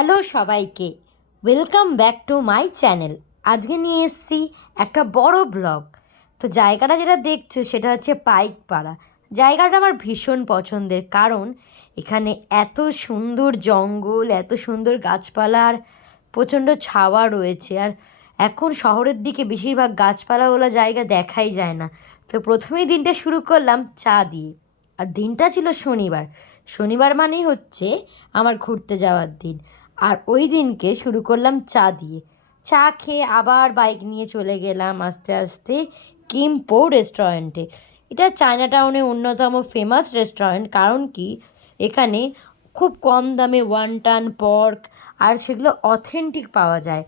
Hello সবাইকে, welcome back to my channel. আজকে নিয়ে এসেছি একটা বড় ব্লগ। তো জায়গাটা যেটা দেখছো সেটা হচ্ছে পাইকপাড়া। জায়গাটা আমার ভীষণ পছন্দের, কারণ এখানে এত সুন্দর জঙ্গল, এত সুন্দর গাছপালা আর প্রচণ্ড ছাওয়া রয়েছে। আর এখন শহরের দিকে বেশিরভাগ গাছপালাওয়ালা জায়গা দেখাই যায় না। তো প্রথমেই দিনটা শুরু করলাম চা দিয়ে। আর দিনটা ছিল শনিবার। শনিবার মানেই হচ্ছে আমার ঘুরতে যাওয়ার দিন। আর ওই দিনকে শুরু করলাম চা দিয়ে। চা খেয়ে আবার বাইক নিয়ে চলে গেলাম আস্তে আস্তে কিম্পো রেস্টুরেন্টে। এটা চায়না টাউনে অন্যতম ফেমাস রেস্টুরেন্ট, কারণ কি এখানে খুব কম দামে ওয়ান্টান পর্ক আর সেগুলো অথেন্টিক পাওয়া যায়।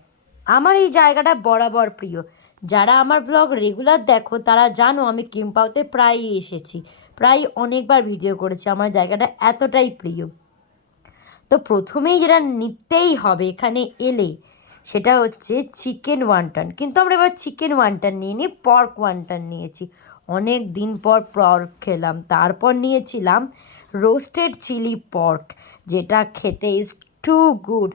আমার এই জায়গাটা বরাবর প্রিয়। যারা আমার ব্লগ রেগুলার দেখো তারা জানো আমি কিম্পাওতে প্রায়ই এসেছি, প্রায় অনেকবার ভিডিও করেছি। আমার জায়গাটা এতটাই প্রিয়। তো প্রথমেই যেটা নিতেই হবে এখানে এলে সেটা হচ্ছে চিকেন ওয়ান্টান। কিন্তু আমরা এবার চিকেন ওয়ান্টান নিয়ে পর্ক ওয়ান্টান নিয়েছি। অনেক দিন পর পর্ক খেলাম। তারপর নিয়েছিলাম রোস্টেড চিলি পর্ক, যেটা খেতে ইজ টু গুড।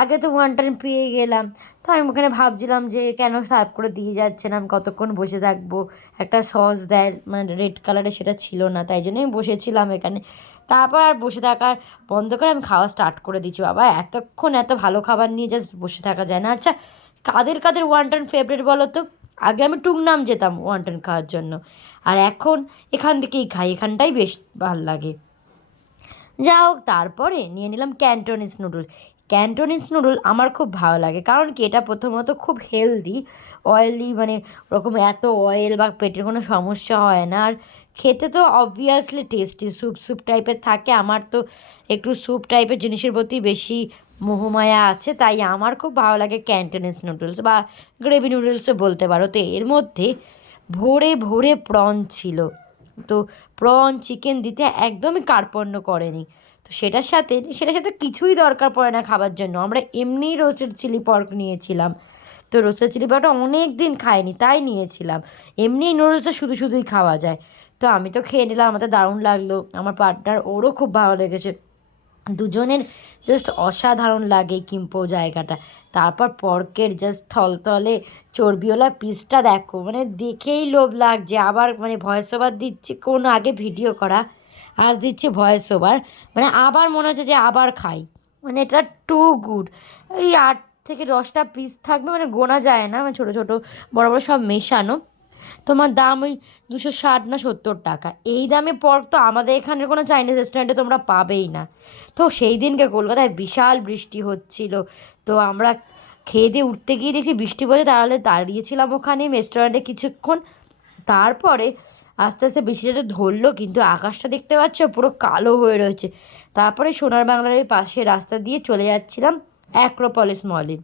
আগে তো ওয়ান্টান পেয়ে গেলাম, তো আমি ওখানে ভাবছিলাম যে কেন সার্ভ করে দিয়ে যাচ্ছে না, আমি কতক্ষণ বসে থাকবো। একটা সস দেয় মানে রেড কালারের, সেটা ছিল না, তাই জন্যই আমি বসেছিলাম এখানে। তারপর আর বসে থাকার বন্ধ করে আমি খাওয়া স্টার্ট করে দিচ্ছি। বাবা, এতক্ষণ এত ভালো খাবার নিয়ে জাস্ট বসে থাকা যায় না। আচ্ছা, কাদের কাদের ওয়ান্টান ফেভারিট বলো তো? আগে আমি টুংনাম যেতাম ওয়ান্টান খাওয়ার জন্য, আর এখন এখান থেকেই খাই। এখানটাই বেশ ভালো লাগে। যা হোক, তারপরে নিয়ে নিলাম ক্যান্টোনিজ নুডল। ক্যান্টোনিজ নুডল আমার খুব ভালো লাগে, কারণ কি এটা প্রথমত খুব হেলদি। অয়েলি মানে ওরকম এত অয়েল বা পেটের কোনো সমস্যা হয় না। আর খেতে তো অবভিয়াসলি টেস্টি, স্যুপ স্যুপ টাইপের থাকে। আমার তো একটু স্যুপ টাইপের জিনিসের প্রতি বেশি মোহমায়া আছে, তাই আমার খুব ভালো লাগে ক্যান্টোনিজ নুডলস বা গ্রেভি নুডলসও বলতে পারো। তো এর মধ্যে ভোরে ভোরে প্রন ছিল। তো প্রন চিকেন দিতে একদমই কার্পণ্য করেনি। তো সেটার সাথে কিছুই দরকার পড়ে না খাবার জন্য। আমরা এমনিই রোস্টেড চিলি পর্ক নিয়েছিলাম। তো রোস্টেড চিলি পর্কটা অনেক দিন খাইনি, তাই নিয়েছিলাম। এমনি নুডলসটা শুধু শুধুই খাওয়া যায়। তো আমি তো খেয়ে নিলাম, আমার তো দারুণ লাগলো। আমার পার্টনার, ওরও খুব ভালো লেগেছে। দুজনের জাস্ট অসাধারণ লাগে কিম্পো জায়গাটা। তারপর পর্কের জাস্ট থলথলে চর্বিওয়ালা পিসটা দেখো, মানে দেখেই লোভ লাগছে। আবার মানে ভয়েস ওভার দিচ্ছে, কোন আগে ভিডিও করা, আজ দিচ্ছে ভয়েস ওভার। মানে আবার মনে হচ্ছে যে আবার খাই। মানে এটা টু গুড। এই 8 থেকে 10টা পিস থাকবে, মানে গোনা যায় না, মানে ছোটো ছোটো বড় বড় সব মেশানো। তোমার দাম ওই 260 না 70 টাকা। এই দামে পর্ক তো আমাদের এখানের কোনো চাইনিজ রেস্টুরেন্টে তোমরা পাবেই না। তো সেই দিনকে কলকাতায় বিশাল বৃষ্টি হচ্ছিল। তো আমরা খেয়ে দিয়ে উঠতে গিয়ে দেখি বৃষ্টি পড়ে, তাহলে দাঁড়িয়েছিলাম ওখানে রেস্টুরেন্টে কিছুক্ষণ। তারপরে আস্তে আস্তে বৃষ্টিটা ধরলো, কিন্তু আকাশটা দেখতে পাচ্ছ পুরো কালো হয়ে রয়েছে। তারপরে সোনার বাংলার ওই পাশে রাস্তা দিয়ে চলে যাচ্ছিলাম অ্যাক্রোপলিস মলে,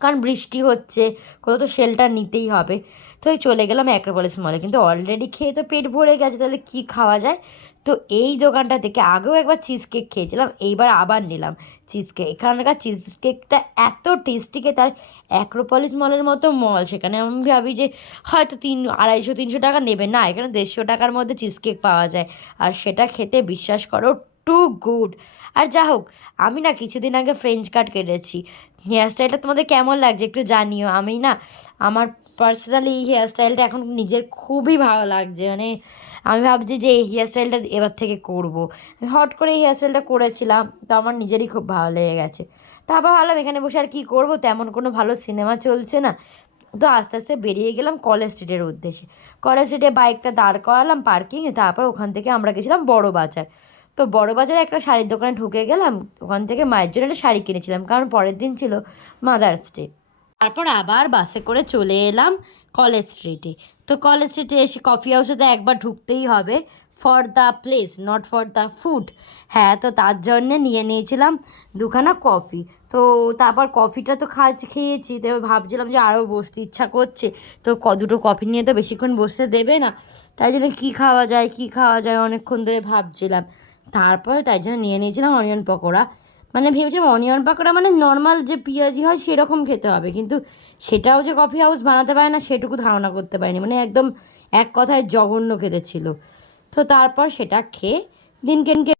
কারণ বৃষ্টি হচ্ছে, কোথাও তো শেল্টার নিতেই হবে। তো এই চলে গেলাম অ্যাক্রোপলিস মলে, কিন্তু অলরেডি খেয়ে তো পেট ভরে গেছে, তাহলে কী খাওয়া যায়। তো এই দোকানটা থেকে আগেও একবার চিজ কেক খেয়েছিলাম, এইবার আবার নিলাম চিজ কেক। এখানকার চিজ কেকটা এত টেস্টি খেতে। তার অ্যাক্রোপলিস মলের মতো মল, সেখানে আমি ভাবি যে হয়তো 250-300 টাকা নেবে না, এখানে 150 টাকার মধ্যে চিজ কেক পাওয়া যায়। আর সেটা খেতে বিশ্বাস করো টু গুড। আর যা হোক, আমি না কিছুদিন আগে ফ্রেঞ্চ কাট কেটেছি। হেয়ারস্টাইলটা তোমাদের কেমন লাগছে একটু জানিও। আমি না, আমার পার্সোনালি এই হেয়ারস্টাইলটা এখন নিজের খুবই ভালো লাগছে। মানে আমি ভাবছি যে এই হেয়ারস্টাইলটা এবার থেকে করব। হট করে এই হেয়ারস্টাইলটা করেছিলাম, তো আমার নিজেরই খুব ভালো লেগে গেছে। তারপর ভাবলাম এখানে বসে আর কী করবো, তেমন কোনো ভালো সিনেমা চলছে না। তো আস্তে আস্তে বেরিয়ে গেলাম কলেজ স্ট্রিটের উদ্দেশ্যে। কলেজ স্ট্রিটে বাইকটা দাঁড় করালাম পার্কিংয়ে। তারপর ওখান থেকে আমরা গেছিলাম বড় বাজার। তো বড় বাজারে একটা শাড়ির দোকানে ঢুকে গেলাম। ওখান থেকে মায়ের জন্য একটা শাড়ি কিনেছিলাম, কারণ পরের দিন ছিল মাদার্স ডে। তারপর আবার বাসে করে চলে এলাম কলেজ স্ট্রিটে। তো কলেজ স্ট্রিটে এসে কফি হাউসে তো একবার ঢুকতেই হবে, for the place not for the food. হ্যাঁ, তো তার জন্যে নিয়ে নিয়েছিলাম দুখানা কফি। তো তারপর কফিটা তো খেয়েছি, তো ভাবছিলাম যে আরও বসতে ইচ্ছা করছে। তো দুটো কফি নিয়ে তো বেশিক্ষণ বসতে দেবে না, তাই জন্য কী খাওয়া যায় অনেকক্ষণ ধরে ভাবছিলাম। তারপর তাই জন্য নিয়ে নিয়েছিলাম অনিয়ন পকোড়া। মানে ভেবেছিলাম অনিয়ন পকোড়া মানে নর্মাল যে পেঁয়াজি হয় সেরকম খেতে হবে, কিন্তু সেটাও যে কফি হাউস বানাতে পারে না সেটুকু ধারণা করতে পারিনি। মানে একদম এক কথায় জঘন্য খেতে ছিল। তো তারপর সেটা খেয়ে দিনকে